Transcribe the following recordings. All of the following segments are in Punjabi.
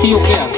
第六遍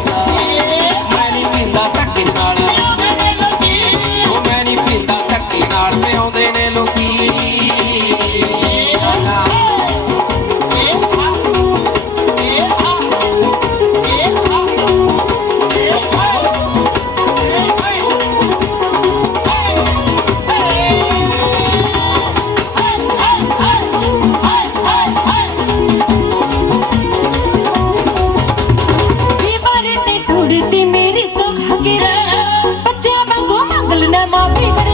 Akira, pacha bango mangal na ma vidare.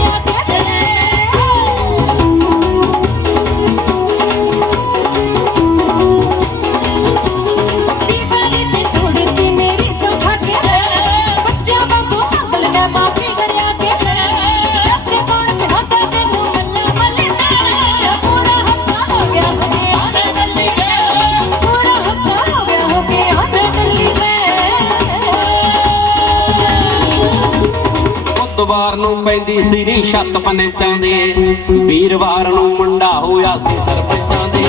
ਨੂੰ ਪੈਂਦੀ ਸੀ ਨੀ ਛੱਤ ਪੰਨੇਚਾਂ ਦੇ। ਵੀਰਵਾਰ ਨੂੰ ਮੁੰਡਾ ਹੋਇਆ ਸੀ ਸਰਪੰਚਾਂ ਦੇ।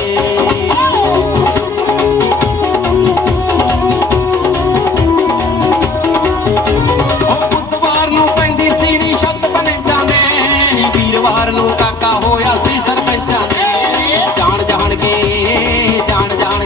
ਨੂੰ ਕਾਕਾ ਹੋਇਆ ਸੀ ਸਰਪੰਚਾਂ ਦੇ। ਜਾਣ ਜਾਣ ਜਾਣ ਜਾਣ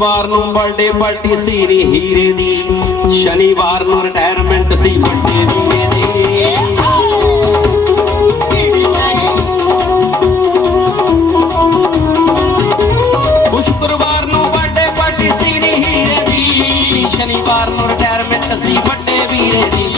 ਸੋਮਵਾਰ ਨੂੰ ਬਰਥਡੇ ਪਾਰਟੀ ਸੀ ਨੀ ਹੀਰੇ ਦੀ। ਸ਼ਨੀਵਾਰ ਨੂੰ ਰਿਟਾਇਰਮੈਂਟ ਸੀ ਵੱਡੇ ਦੀ। ਸ਼ੁੱਕਰਵਾਰ ਨੂੰ ਬਰਥਡੇ ਪਾਰਟੀ ਸੀ ਹੀਰੇ ਦੀ। ਸ਼ਨੀਵਾਰ ਨੂੰ ਰਿਟਾਇਰਮੈਂਟ ਸੀ ਵੱਡੇ ਵੀਰੇ ਦੀ।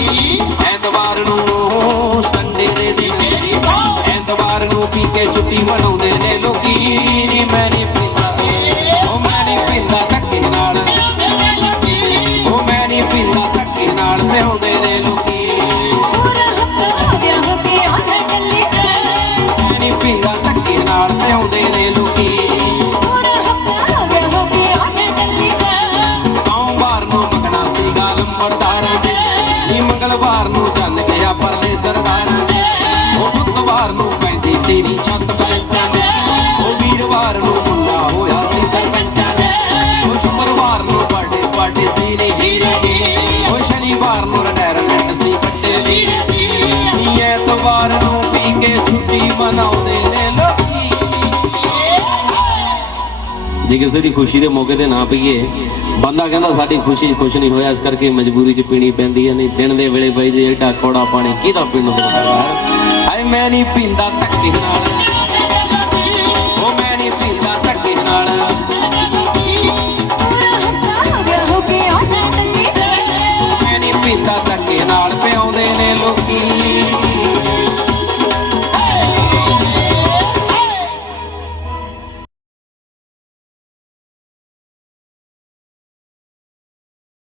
ਜੇ ਕਿਸੇ ਦੀ ਖੁਸ਼ੀ ਦੇ ਮੌਕੇ ਤੇ ਨਾ ਪਈਏ ਬੰਦਾ ਕਹਿੰਦਾ ਸਾਡੀ ਖੁਸ਼ੀ ਖੁਸ਼ ਨਹੀਂ ਹੋਇਆ ਇਸ ਕਰਕੇ ਮਜਬੂਰੀ 'ਚ ਪੀਣੀ ਪੈਂਦੀ ਹੈ ਨਹੀਂ ਦਿਨ ਦੇ ਵੇਲੇ ਬਾਈ ਜੀ ਐਡਾ ਕੋੜਾ ਪਾਣੀ ਕਿਹਦਾ ਪੀਣ ਨੂੰ ਮਿਲਦਾ ਹਾਏ ਮੈਂ ਨਹੀਂ ਪੀਂਦਾ ਧੱਕੇ ਨਾਲ ਪਿਆਉਂਦੇ ਨੇ ਲੋਕੀ।